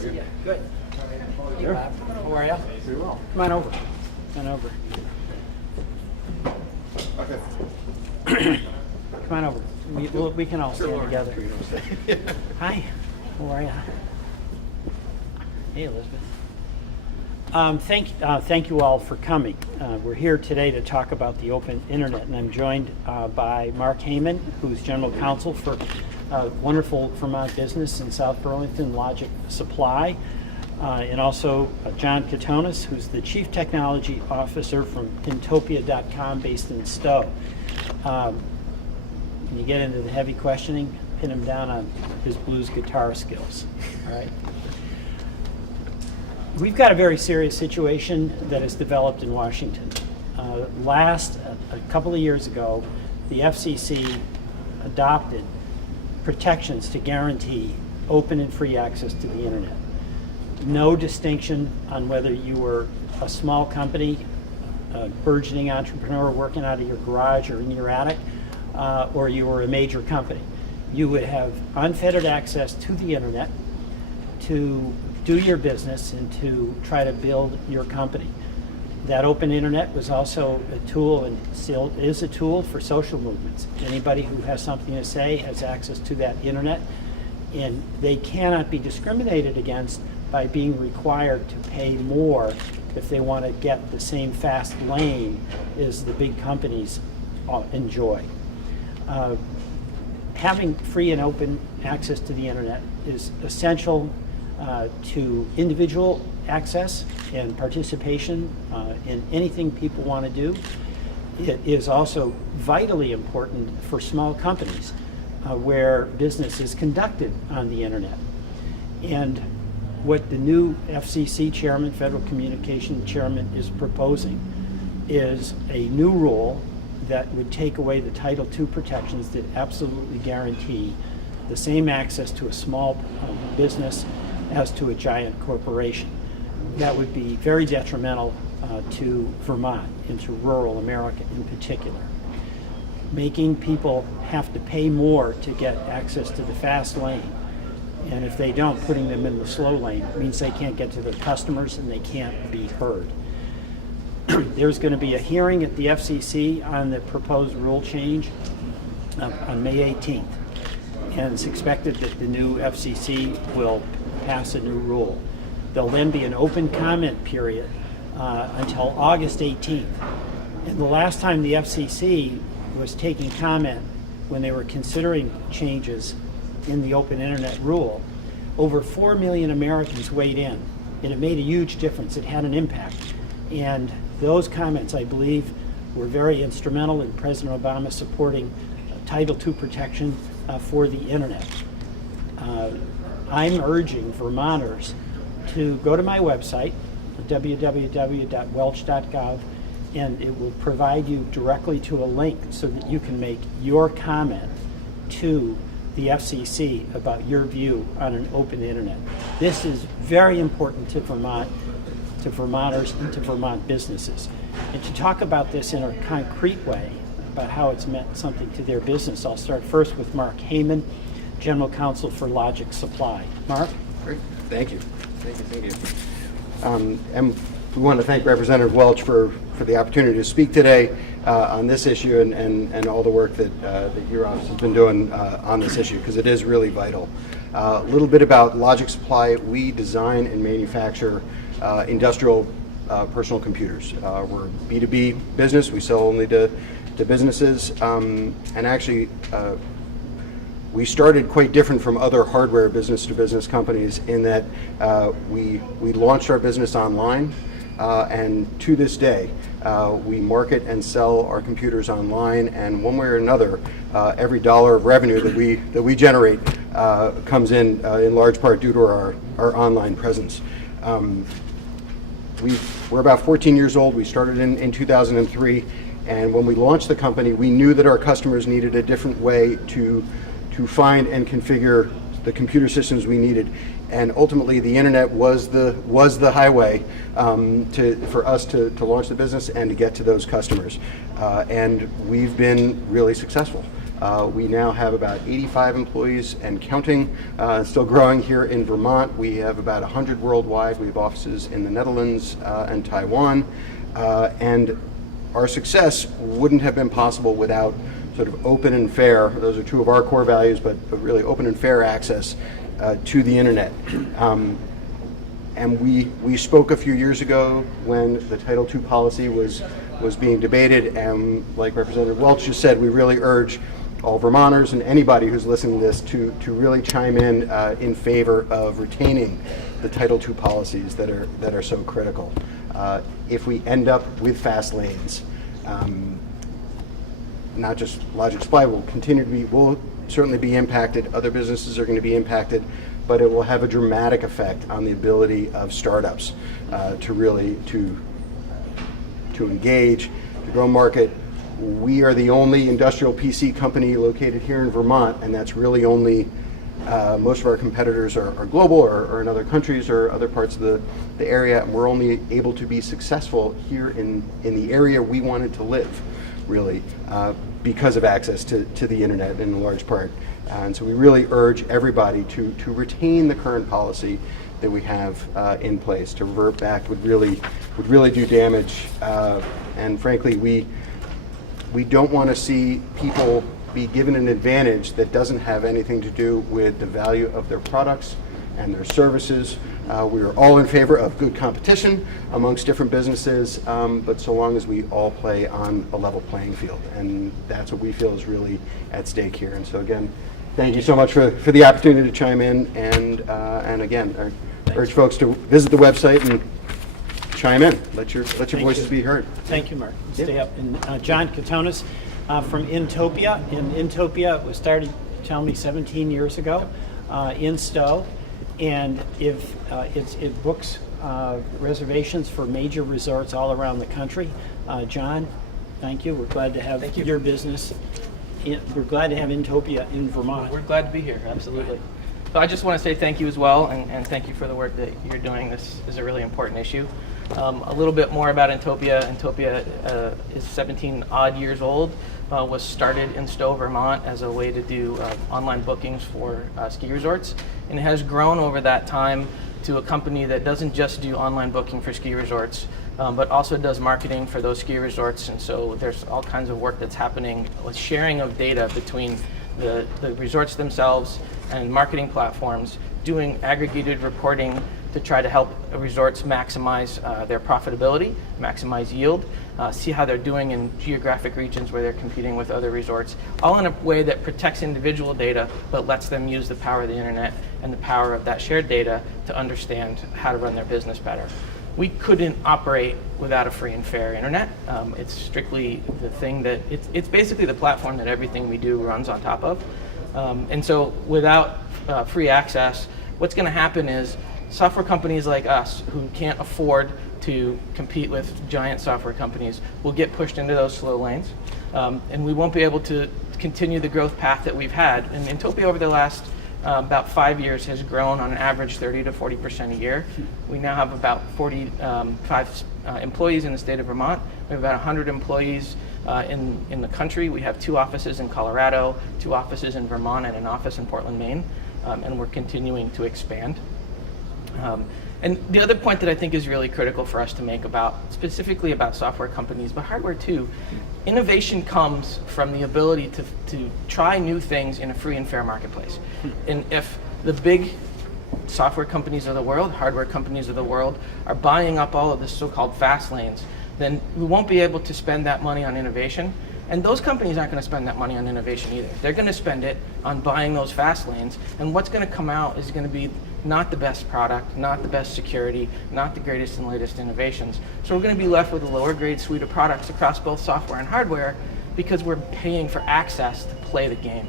see you. Good. Hey, Sure. Bob. How are you? Pretty well. Come on over. Come on over. Okay. Come on over. We can all stand together. Hi. How are you? Hey, Elizabeth. Thank you all for coming. We're here today to talk about the open internet, and I'm joined by Mark Heyman, who's General Counsel for a wonderful Vermont business in South Burlington, Logic Supply, and also John Kitonis, who's the Chief Technology Officer from Pintopia.com based in Stowe. When you get into the heavy questioning, pin him down on his blues guitar skills. All right. We've got a very serious situation that has developed in Washington. A couple of years ago, the FCC adopted protections to guarantee open and free access to the internet. No distinction on whether you were a small company, a burgeoning entrepreneur working out of your garage or in your attic, or you were a major company. You would have unfettered access to the internet to do your business and to try to build your company. That open internet was also a tool and still is a tool for social movements. Anybody who has something to say has access to that internet, and they cannot be discriminated against by being required to pay more if they want to get the same fast lane as the big companies enjoy. Having free and open access to the internet is essential to individual access and participation in anything people want to do. It is also vitally important for small companies where business is conducted on the internet. And what the new FCC chairman, Federal Communication Chairman, is proposing is a new rule that would take away the Title II protections that absolutely guarantee the same access to a small business as to a giant corporation. That would be very detrimental to Vermont and to rural America in particular. Making people have to pay more to get access to the fast lane, and if they don't, putting them in the slow lane means they can't get to their customers and they can't be heard. There's going to be a hearing at the FCC on the proposed rule change on May 18th, and it's expected that the new FCC will pass a new rule. There'll then be an open comment period until August 18th. And the last time the FCC was taking comment when they were considering changes in the open internet rule, over 4 million Americans weighed in, and it made a huge difference. It had an impact. And those comments, I believe, were very instrumental in President Obama supporting Title II protection for the internet. I'm urging Vermonters to go to my website, www.welch.gov, and it will provide you directly to a link so that you can make your comment to the FCC about your view on an open internet. This is very important to Vermont, to Vermonters, and to Vermont businesses. And to talk about this in a concrete way, about how it's meant something to their business, I'll start first with Mark Heyman, General Counsel for Logic Supply. Mark? Great. Thank you. Thank you. And we want to thank Representative Welch for the opportunity to speak today on this issue and all the work that your office has been doing on this issue, because it is really vital. A little bit about Logic Supply. We design and manufacture industrial personal computers. We're a B2B business. We sell only to businesses, and actually we started quite different from other hardware business-to-business companies in that we launched our business online, and to this day we market and sell our computers online, and one way or another every dollar of revenue that we generate comes in large part due to our online presence. We're about 14 years old. We started in 2003, and when we launched the company, we knew that our customers needed a different way to find and configure the computer systems we needed, and ultimately the internet was the highway for us to launch the business and to get to those customers, and we've been really successful. We now have about 85 employees and counting, still growing here in Vermont. We have about 100 worldwide. We have offices in the Netherlands and Taiwan. And our success wouldn't have been possible without sort of open and fair, those are two of our core values, but really open and fair access to the internet. And we spoke a few years ago when the Title II policy was being debated, and like Representative Welch just said, we really urge all Vermonters and anybody who's listening to this to really chime in favor of retaining the Title II policies that are so critical. If we end up with fast lanes, not just Logic Supply will certainly be impacted. Other businesses are going to be impacted, but it will have a dramatic effect on the ability of startups to really to engage, to grow market. We are the only industrial PC company located here in Vermont, and that's really only most of our competitors are global or in other countries or other parts of the area, and we're only able to be successful here in the area we wanted to live, really, because of access to the internet in large part. And so we really urge everybody to retain the current policy that we have in place. To revert back would really do damage, and frankly, we don't want to see people be given an advantage that doesn't have anything to do with the value of their products and their services. We are all in favor of good competition amongst different businesses, but so long as we all play on a level playing field, and that's what we feel is really at stake here. And so again, thank you so much for the opportunity to chime in, and again, I urge folks to visit the website and chime in. Let your voices be heard. Thank you, Mark. Stay up. And John Kitonis from Intopia. And Intopia was started, tell me, 17 years ago in Stowe. And if it books reservations for major resorts all around the country. John, thank you. We're glad to have your business. We're glad to have Intopia in Vermont. We're glad to be here, absolutely. So I just want to say thank you as well, and thank you for the work that you're doing. This is a really important issue. A little bit more about Intopia. Intopia is 17 odd years old, was started in Stowe, Vermont as a way to do online bookings for ski resorts, and it has grown over that time to a company that doesn't just do online booking for ski resorts, but also does marketing for those ski resorts. And so there's all kinds of work that's happening with sharing of data between the resorts themselves and marketing platforms, doing aggregated reporting to try to help resorts maximize their profitability, maximize yield, see how they're doing in geographic regions where they're competing with other resorts, all in a way that protects individual data but lets them use the power of the internet and the power of that shared data to understand how to run their business better. We couldn't operate without a free and fair internet. It's strictly the thing that, it's basically the platform that everything we do runs on top of. And so without free access, what's going to happen is software companies like us who can't afford to compete with giant software companies will get pushed into those slow lanes, and we won't be able to continue the growth path that we've had. And Intopia over the last about 5 years has grown on an average 30 to 40% a year. We now have about 45 employees in the state of Vermont. We have about 100 employees in the country. We have 2 offices in Colorado, 2 offices in Vermont, and an office in Portland, Maine, and we're continuing to expand. And the other point that I think is really critical for us to make specifically about software companies, but hardware too, innovation comes from the ability to try new things in a free and fair marketplace. And if the big software companies of the world, hardware companies of the world, are buying up all of the so-called fast lanes, then we won't be able to spend that money on innovation. And those companies aren't going to spend that money on innovation either. They're going to spend it on buying those fast lanes, and what's going to come out is going to be not the best product, not the best security, not the greatest and latest innovations. So we're going to be left with a lower grade suite of products across both software and hardware because we're paying for access to play the game.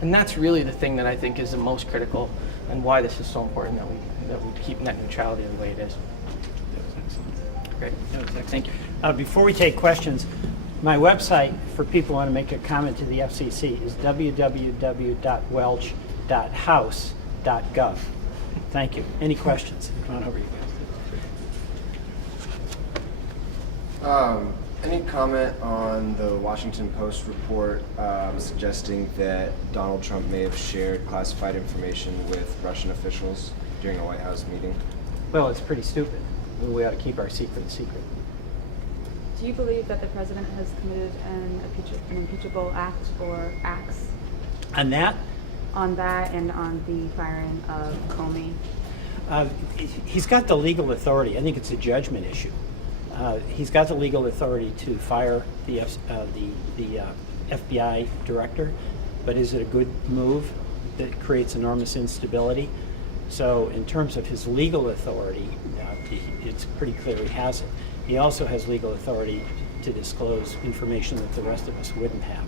And that's really the thing that I think is the most critical and why this is so important that we keep net neutrality the way it is. Great. Thank you. Before we take questions, my website for people who want to make a comment to the FCC is www.welch.house.gov. Thank you. Any questions? Come on over, you guys. Any comment on the Washington Post report suggesting that Donald Trump may have shared classified information with Russian officials during a White House meeting? Well, it's pretty stupid. We ought to keep our secret secret. Do you believe that the president has committed an impeachable act or acts On that, on that and on the firing of Comey? he's got the legal authority. I think it's a judgment issue. He's got the legal authority to fire the FBI director, but is it a good move that creates enormous instability? So in terms of his legal authority, it's pretty clear he has it. He also has legal authority to disclose information that the rest of us wouldn't have,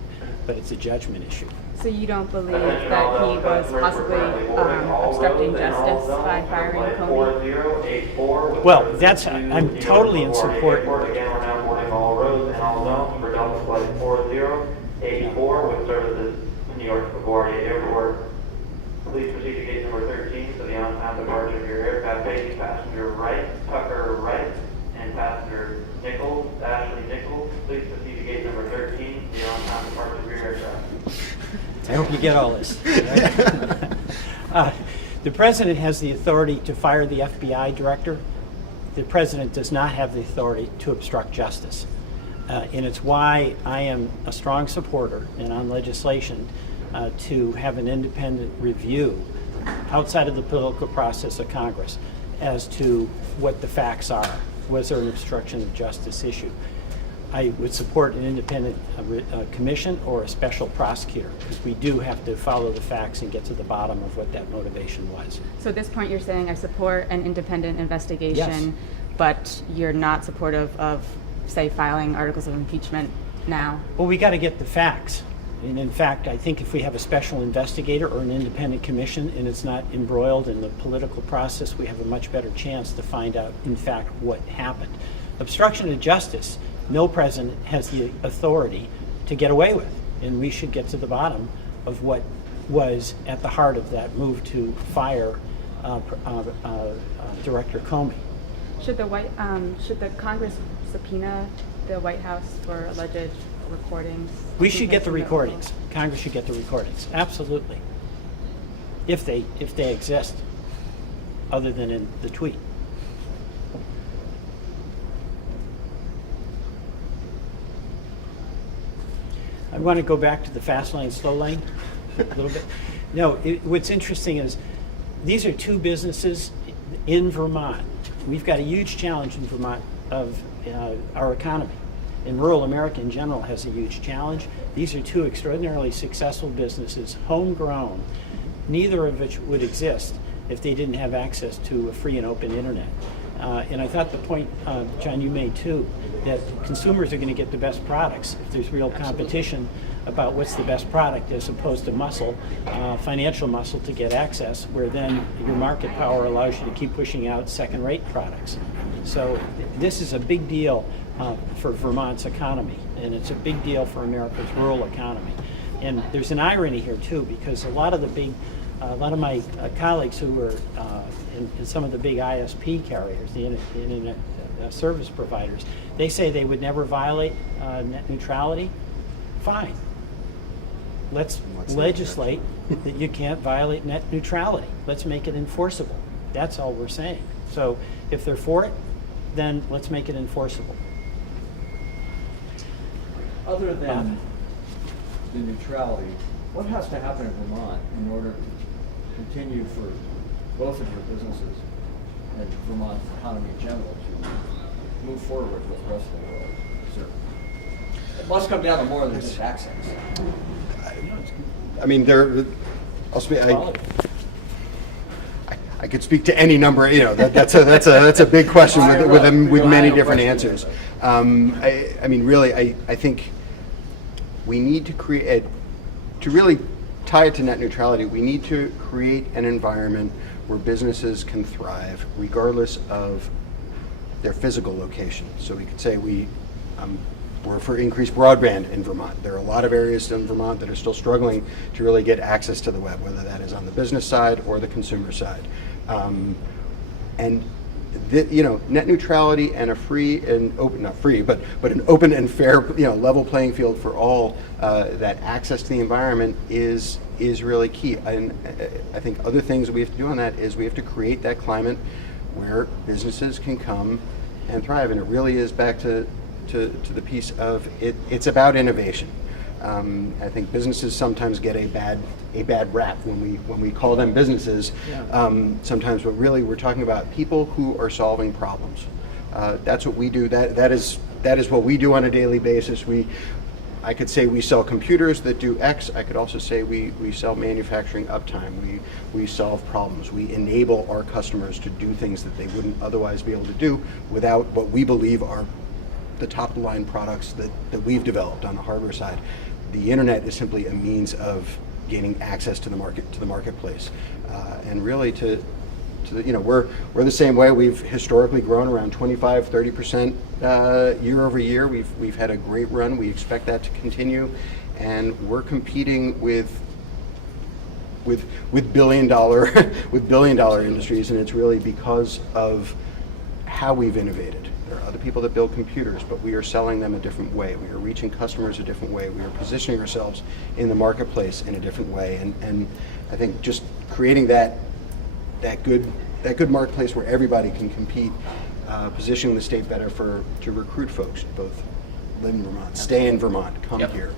but it's a judgment issue. So you don't believe that he was possibly obstructing justice by firing Comey? Well, I'm totally in support. Again, we're now boarding all roads and all zones for Delta Flight 4084 with services in New York LaGuardia Airport. Please proceed to gate number 13 for the on-time departure of your aircraft. Facing passenger right, Tucker right, and passenger Nichols, Ashley Nichols. Please proceed to gate number 13 for the on-time departure of your aircraft. I hope you get all this. Right? The president has the authority to fire the FBI director. The president does not have the authority to obstruct justice. And it's why I am a strong supporter and on legislation to have an independent review outside of the political process of Congress as to what the facts are. Was there an obstruction of justice issue? I would support an independent commission or a special prosecutor, because we do have to follow the facts and get to the bottom of what that motivation was. So at this point you're saying I support an independent investigation, Yes. but you're not supportive of, say, filing articles of impeachment now? Well, we got to get the facts. And in fact, I think if we have a special investigator or an independent commission and it's not embroiled in the political process, we have a much better chance to find out, in fact, what happened. Obstruction of justice, no president has the authority to get away with. And we should get to the bottom of what was at the heart of that move to fire Director Comey. Should the Congress subpoena the White House for alleged recordings? We should get the Taking recordings. Congress should get the recordings, absolutely. If they exist, other than in the tweet. I want to go back to the fast lane, slow lane a little bit. No, what's interesting is these are two businesses in Vermont. We've got a huge challenge in Vermont of our economy. And rural America in general has a huge challenge. These are two extraordinarily successful businesses, homegrown, neither of which would exist if they didn't have access to a free and open internet. And I thought the point, John, you made too, that consumers are going to get the best products if there's real competition about what's the best product, as opposed to muscle, financial muscle to get access, where then your market power allows you to keep pushing out second-rate products. So this is a big deal for Vermont's economy, and it's a big deal for America's rural economy. And there's an irony here too, because a lot of my colleagues who were in some of the big ISP carriers, the internet service providers, they say they would never violate net neutrality. Fine. Let's legislate that you can't violate net neutrality. Let's make it enforceable. That's all we're saying. So if they're for it, then let's make it enforceable. Other than the neutrality, what has to happen in Vermont in order to continue for both of your businesses and Vermont economy in general to move forward with the rest of the world? It must come down to more than just access. I mean, I'll speak. I could speak to any number. You know, that's a big question with many different answers. I mean, really, I think we need to create, to really tie it to net neutrality, we need to create an environment where businesses can thrive regardless of their physical location. So we could say we're for increased broadband in Vermont. There are a lot of areas in Vermont that are still struggling to really get access to the web, whether that is on the business side or the consumer side. And net neutrality and a free and open, not free, but an open and fair, level playing field for all, that access to the environment is really key. And I think other things we have to do on that is we have to create that climate where businesses can come and thrive. And it really is back to the piece of it's about innovation. I think businesses sometimes get a bad rap when we call them businesses. Sometimes, but really we're talking about people who are solving problems. That's what we do. That is what we do on a daily basis. I could say we sell computers that do X. I could also say we sell manufacturing uptime. We solve problems. We enable our customers to do things that they wouldn't otherwise be able to do without what we believe are the top of the line products that we've developed on the hardware side. The internet is simply a means of gaining access to the marketplace, and really we're the same way. We've historically grown around 25-30% year over year. We've had a great run. We expect that to continue, and we're competing with billion dollar industries, and it's really because of how we've innovated. There are other people that build computers, but we are selling them a different way. We are reaching customers a different way. We are positioning ourselves in the marketplace in a different way. And I think just creating that good marketplace where everybody can compete, positioning the state better to recruit folks, both live in Vermont, stay in Vermont, come here.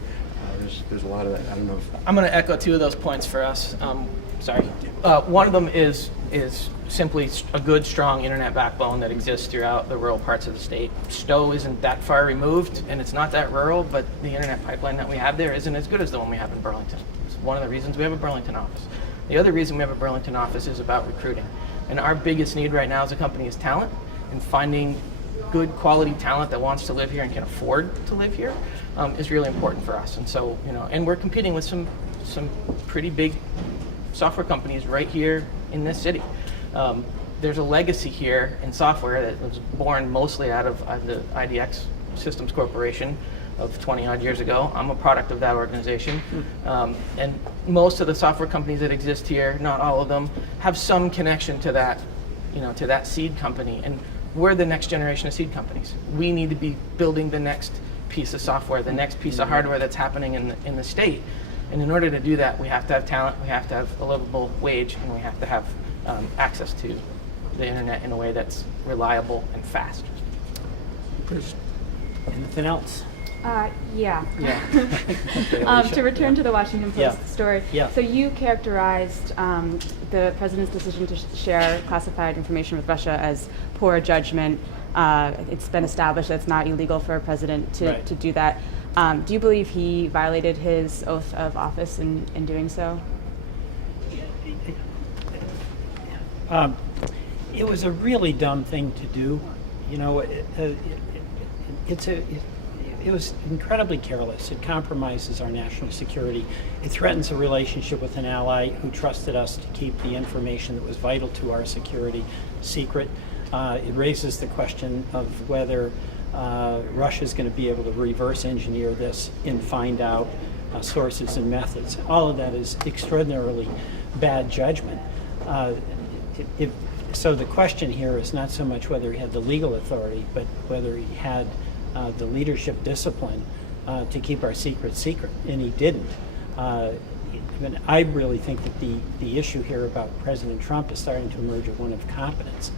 There's a lot of that. I don't know if I'm going to echo two of those points for us. One of them is simply a good, strong internet backbone that exists throughout the rural parts of the state. Stowe isn't that far removed, and it's not that rural, but the internet pipeline that we have there isn't as good as the one we have in Burlington. It's one of the reasons we have a Burlington office. The other reason we have a Burlington office is about recruiting. And our biggest need right now as a company is talent, and finding good quality talent that wants to live here and can afford to live here is really important for us. And so, and we're competing with some pretty big software companies right here in this city. There's a legacy here in software that was born mostly out of the IDX Systems Corporation of 20 odd years ago. I'm a product of that organization. And most of the software companies that exist here, not all of them, have some connection to that, to that seed company. And we're the next generation of seed companies. We need to be building the next piece of software, the next piece of hardware that's happening in the state. And in order to do that, we have to have talent, we have to have a livable wage, and we have to have access to the internet in a way that's reliable and fast. Anything else? Yeah. Yeah. To return to the Washington Post story, Yeah. so you characterized the president's decision to share classified information with Russia as poor judgment. It's been established that it's not illegal for a president to do that. Do you believe he violated his oath of office in doing so? It was a really dumb thing to do. It was incredibly careless. It compromises our national security. It threatens a relationship with an ally who trusted us to keep the information that was vital to our security secret. It raises the question of whether Russia is going to be able to reverse engineer this and find out sources and methods. All of that is extraordinarily bad judgment. So the question here is not so much whether he had the legal authority, but whether he had the leadership discipline to keep our secret, and he didn't. I really think that the issue here about President Trump is starting to emerge as one of competence.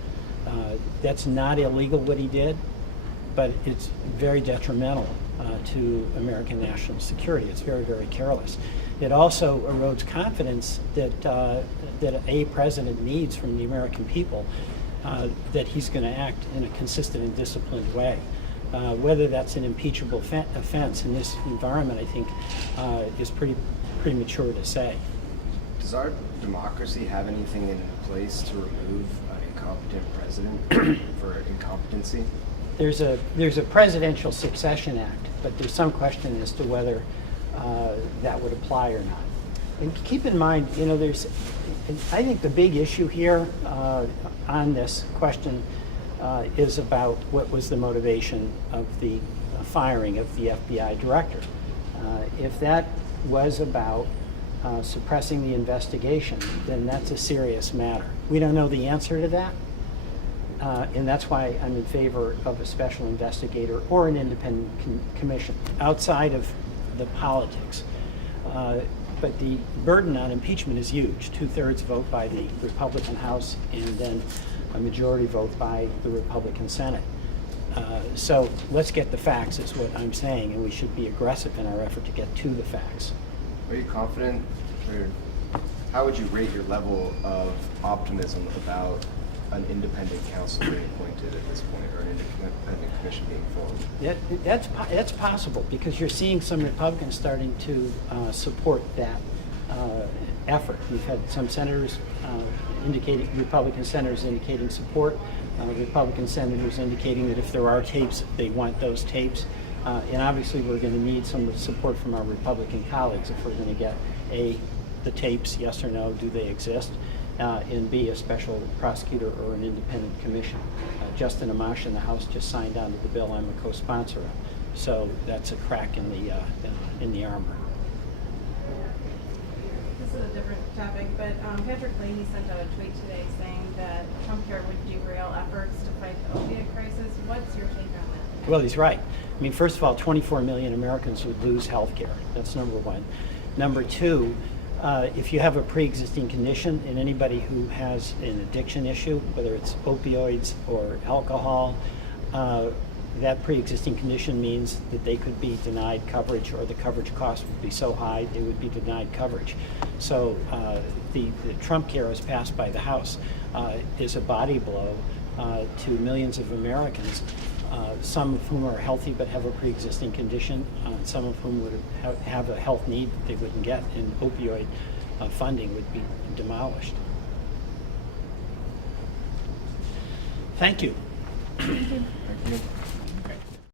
That's not illegal what he did, but it's very detrimental to American national security. It's very, very careless. It also erodes confidence that a president needs from the American people, that he's going to act in a consistent and disciplined way. Whether that's an impeachable offense in this environment, I think, is pretty premature to say. Does our democracy have anything in place to remove an incompetent president for incompetency? There's a Presidential Succession Act, but there's some question as to whether that would apply or not. And keep in mind, I think the big issue here on this question is about what was the motivation of the firing of the FBI director. If that was about suppressing the investigation, then that's a serious matter. We don't know the answer to that, And that's why I'm in favor of a special investigator or an independent commission outside of the politics. But the burden on impeachment is huge. 2/3 vote by the Republican House and then a majority vote by the Republican Senate. So let's get the facts is what I'm saying, and we should be aggressive in our effort to get to the facts. Are you confident, or how would you rate your level of optimism about an independent counsel being appointed at this point, or an independent commission being formed? That's possible, because you're seeing some Republicans starting to support that effort. We've had some senators Republican senators indicating support, Republican senators indicating that if there are tapes, they want those tapes. And obviously we're going to need some support from our Republican colleagues if we're going to get A, the tapes, yes or no, do they exist? And B, a special prosecutor or an independent commission. Justin Amash in the House just signed on to the bill I'm a co-sponsor of. So that's a crack in the armor. This is a different topic, but Patrick Leahy sent out a tweet today saying that Trump care would derail efforts to fight the opiate crisis. What's your take on that? Well, he's right. I mean, first of all, 24 million Americans would lose health care. That's number one. Number two, if you have a pre-existing condition, and anybody who has an addiction issue, whether it's opioids or alcohol, that pre-existing condition means that they could be denied coverage, or the coverage cost would be so high they would be denied coverage. So the Trump care as passed by the House is a body blow to millions of Americans, some of whom are healthy but have a pre-existing condition, some of whom would have a health need that they wouldn't get, and opioid funding would be demolished. Thank you. Thank you.